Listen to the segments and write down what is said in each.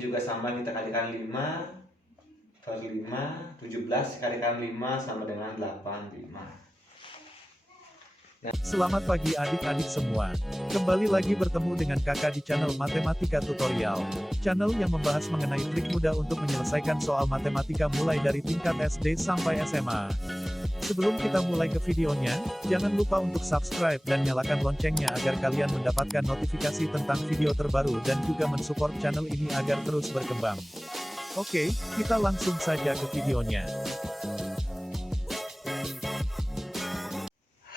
Juga sama, kita kalikan 5 per 5, 17 kalikan 5 sama dengan 85. Selamat pagi adik-adik semua. Kembali lagi bertemu dengan kakak di channel Matematika Tutorial. Channel yang membahas mengenai trik mudah untuk menyelesaikan soal matematika mulai dari tingkat SD sampai SMA. Sebelum kita mulai ke videonya, jangan lupa untuk subscribe dan nyalakan loncengnya agar kalian mendapatkan notifikasi tentang video terbaru dan juga mensupport channel ini agar terus berkembang. Oke, kita langsung saja ke videonya.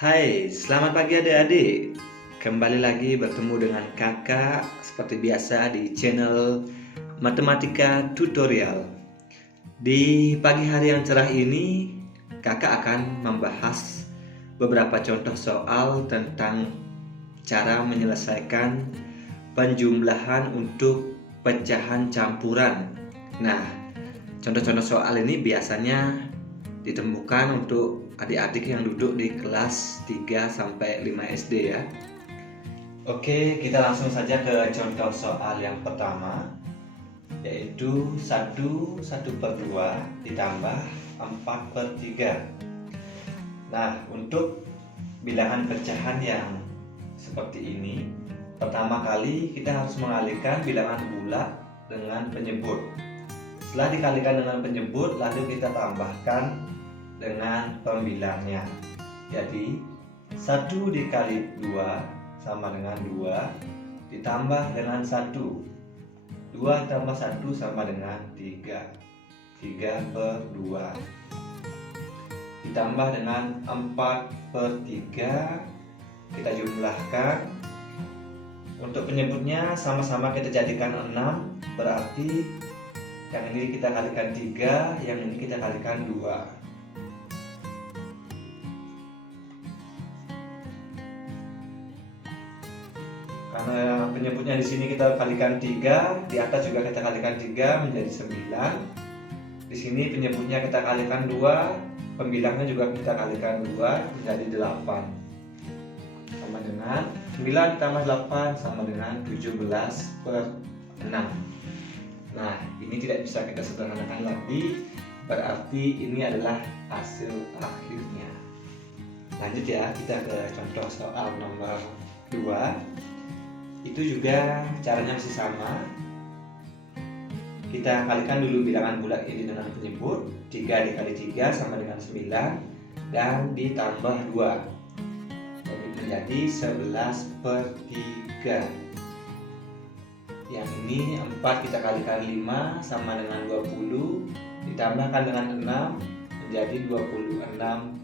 Hai, selamat pagi adik-adik. Kembali lagi bertemu dengan kakak seperti biasa di channel Matematika Tutorial. Di pagi hari yang cerah ini, kakak akan membahas beberapa contoh soal tentang cara menyelesaikan penjumlahan untuk pecahan campuran. Nah, contoh-contoh soal ini biasanya ditemukan untuk adik-adik yang duduk di kelas 3 sampai 5 SD ya. Oke, kita langsung saja ke contoh soal yang pertama, yaitu 1 per 2 ditambah 4 per 3. Nah, untuk bilangan pecahan yang seperti ini, pertama kali kita harus mengalihkan bilangan bulat dengan penyebut. Setelah dikalikan dengan penyebut, lalu kita tambahkan dengan pembilangnya. Jadi 1 dikali 2 sama dengan 2 ditambah dengan 1. 2 tambah 1 sama dengan 3. 3 per 2 ditambah dengan 4 per 3. Kita jumlahkan. Untuk penyebutnya sama-sama kita jadikan 6, berarti yang ini kita kalikan 3, yang ini kita kalikan 2. Karena penyebutnya di sini kita kalikan 3, di atas juga kita kalikan 3 menjadi 9. Di sini penyebutnya kita kalikan 2, pembilangnya juga kita kalikan 2 menjadi 8. Sama dengan 9 ditambah 8 sama dengan 17 per 6. Nah, ini tidak bisa kita sederhanakan lagi, berarti ini adalah hasil akhirnya. Lanjut ya, kita ke contoh soal nomor 2. Itu juga caranya masih sama. Kita kalikan dulu bilangan bulat ini dengan penyebut. 3 dikali 3 sama dengan 9 dan ditambah 2. Jadi menjadi 11 per 3. Yang ini 4 kita kalikan 5 sama dengan 20, ditambahkan dengan 6 menjadi 26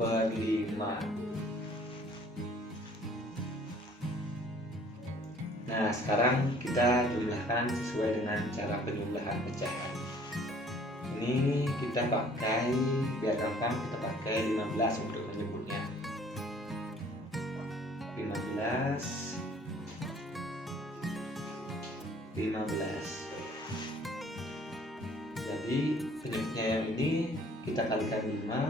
per 5. Nah, sekarang kita jumlahkan sesuai dengan cara penjumlahan pecahan. Ini kita pakai, biar gampang kita pakai 15 untuk menyebutnya. 15. Jadi penyebutnya yang ini kita kalikan 5,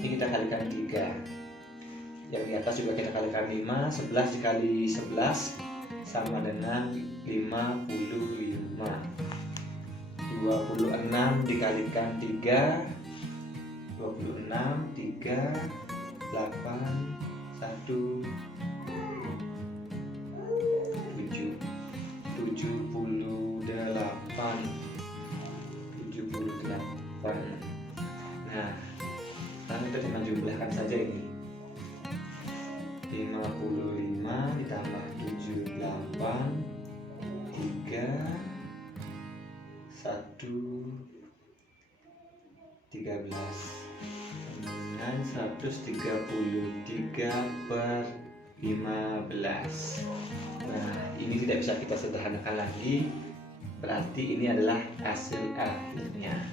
ini kita kalikan 3. Yang di atas juga kita kalikan 5, 11 dikali 11 sama dengan 55. 26 dikalikan 3, 26, 3, 8, 1, 7, 78. Nah, sekarang kita cuma jumlahkan saja ini. 55 ditambah 78, 3, 1, 13 dengan 133 per 15. Nah, ini tidak bisa kita sederhanakan lagi, berarti ini adalah hasil akhirnya.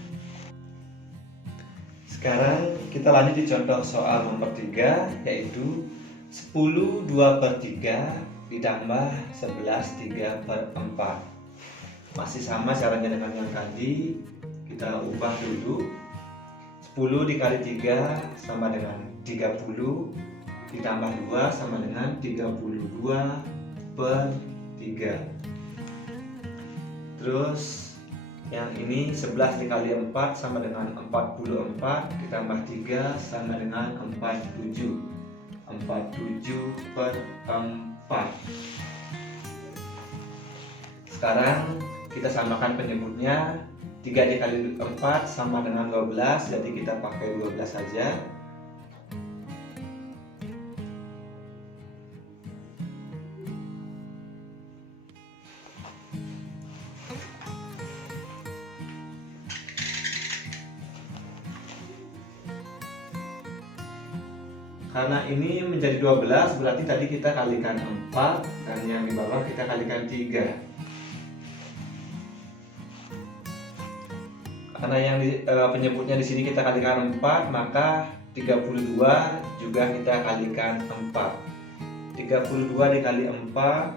Sekarang kita lanjut di contoh soal nomor 3, yaitu 10 2 per 3 ditambah 11 3 per 4. Masih sama caranya dengan yang tadi, kita ubah dulu. 10 dikali 3 sama dengan 30, ditambah 2 sama dengan 32 per 3. Terus yang ini 11 dikali 4 sama dengan 44, ditambah 3 sama dengan 47. 47 per 4. Sekarang kita samakan penyebutnya. 3 dikali 4 sama dengan 12, jadi kita pakai 12 saja. Karena ini menjadi 12, berarti tadi kita kalikan 4 dan yang di bawah kita kalikan 3. Karena yang penyebutnya di sini kita kalikan 4, maka 32 juga kita kalikan 4. 32 dikali 4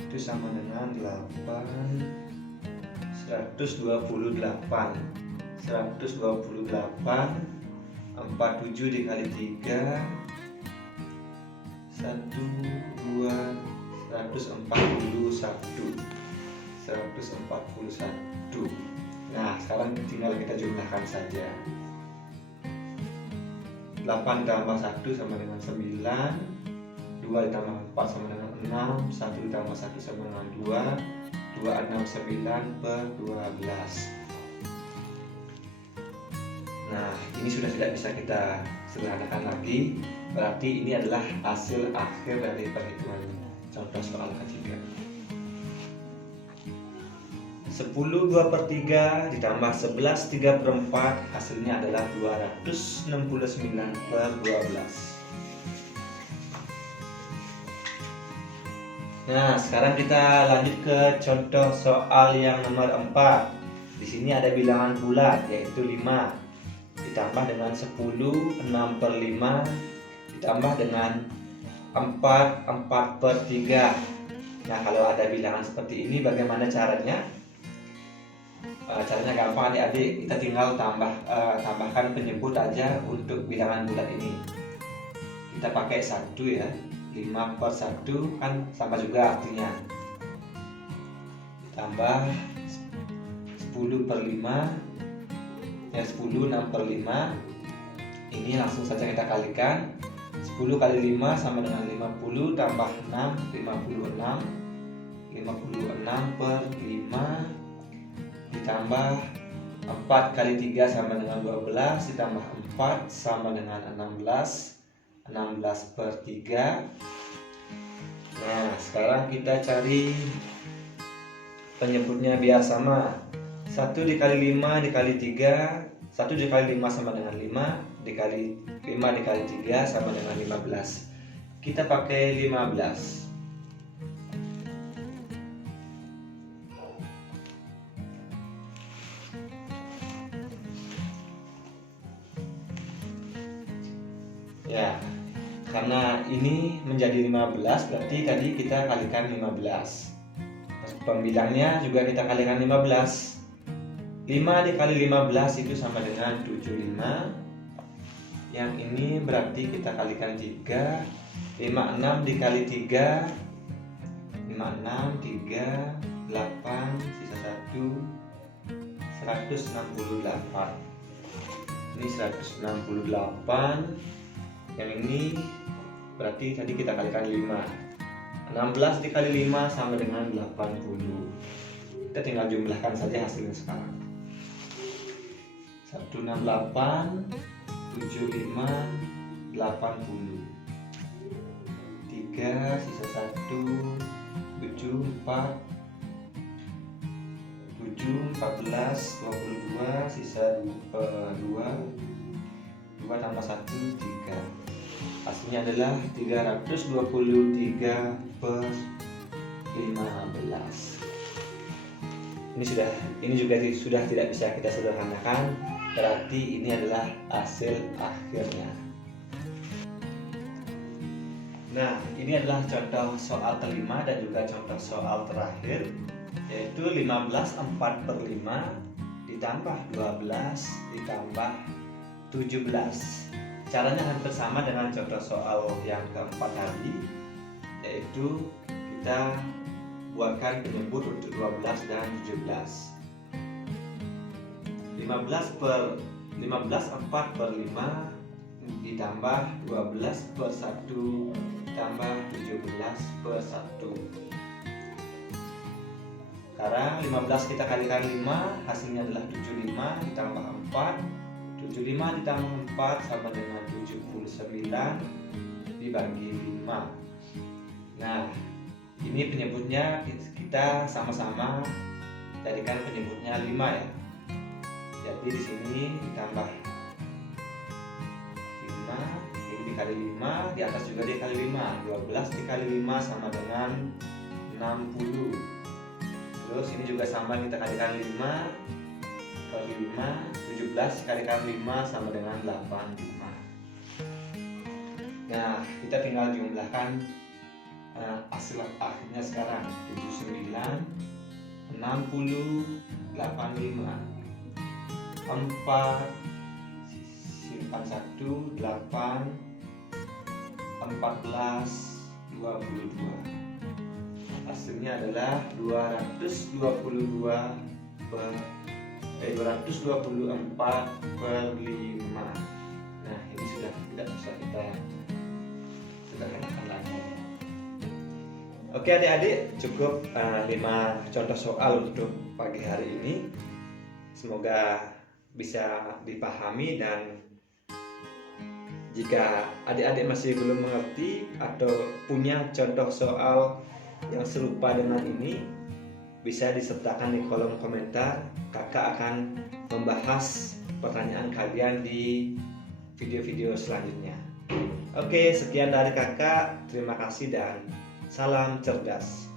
itu sama dengan 128. 47 dikali 3 1, 2, 141. Nah, sekarang tinggal kita jumlahkan saja. 8 tambah 1 sama dengan 9, 2 ditambah 4 sama dengan 6, 1 ditambah 1 sama dengan 2, 269 per 12. Nah, ini sudah tidak bisa kita sederhanakan lagi. Berarti ini adalah hasil akhir dari perhitungan contoh soal ketiga. 10 2/3 ditambah 11 3/4, hasilnya adalah 269 per 12. Nah, sekarang kita lanjut ke contoh soal yang nomor 4. Di sini ada bilangan bulat, yaitu 5 ditambah dengan 10, 6/5 ditambah dengan 4/3. Nah, kalau ada bilangan seperti ini bagaimana caranya? Caranya gampang adik-adik, kita tinggal tambahkan penyebut aja untuk bilangan bulat ini. Kita pakai 1 ya, 5/1 kan sama juga artinya. Tambah 10/5 ya, 10 6/5. Ini langsung saja kita kalikan. 10 kali 5 sama dengan 50 tambah 6 56. 56/5 ditambah 4 kali 3 sama dengan 12 ditambah 4 sama dengan 16. 16/3. Nah, sekarang kita cari penyebutnya biar sama. 1 dikali 5 dikali 3, 1 dikali 5 sama dengan 5, dikali 5 dikali 3 sama dengan 15. Kita pakai 15. Ya, karena ini menjadi 15, berarti tadi kita kalikan 15. Pembilangnya juga kita kalikan 15. 5 dikali 15 itu sama dengan 75. Yang ini berarti kita kalikan 3. 56 dikali 3 56, 3, 8, sisa 1, 168. Ini 168. Yang ini berarti tadi kita kalikan 5. 16 dikali 5 sama dengan 80. Kita tinggal jumlahkan saja hasilnya sekarang. 168, 75, 80. 3, sisa 1, 7, 4, 7, 14, 22, sisa 2 tambah 1, 3. Hasilnya adalah 323 per 15. Ini juga sudah tidak bisa kita sederhanakan, berarti ini adalah hasil akhirnya. Nah, ini adalah contoh soal kelima dan juga contoh soal terakhir, yaitu 15 4/5 ditambah 12 ditambah 17 Caranya hampir sama dengan contoh soal yang keempat tadi, yaitu kita buatkan penyebut untuk 12 dan 17. 15 4 per 5 ditambah 12 per 1 ditambah 17 per 1. Sekarang 15 kita kalikan 5, hasilnya adalah 75 ditambah 4. 75 ditambah 4 sama dengan 79 dibagi 5. Nah, ini penyebutnya kita sama-sama jadikan penyebutnya 5 ya. Jadi di sini ditambah 5, ini dikali 5, di atas juga dikali 5. 12 dikali 5 sama dengan 60. Terus ini juga sama, kita kalikan 5 kali 5, 17 dikalikan 5 sama dengan 85. Nah, kita tinggal jumlahkan hasil akhirnya sekarang. 79, 60, 85, 4, simpan 1, 8, 14, 22. Hasilnya adalah 224 per 5. Nah, ini sudah tidak usah kita sederhanakan lagi. Oke adik-adik, cukup 5 contoh soal untuk pagi hari ini. Semoga bisa dipahami, dan jika adik-adik masih belum mengerti atau punya contoh soal yang serupa dengan ini, bisa disertakan di kolom komentar. Kakak akan membahas pertanyaan kalian di video-video selanjutnya. Oke, sekian dari kakak. Terima kasih dan salam cerdas.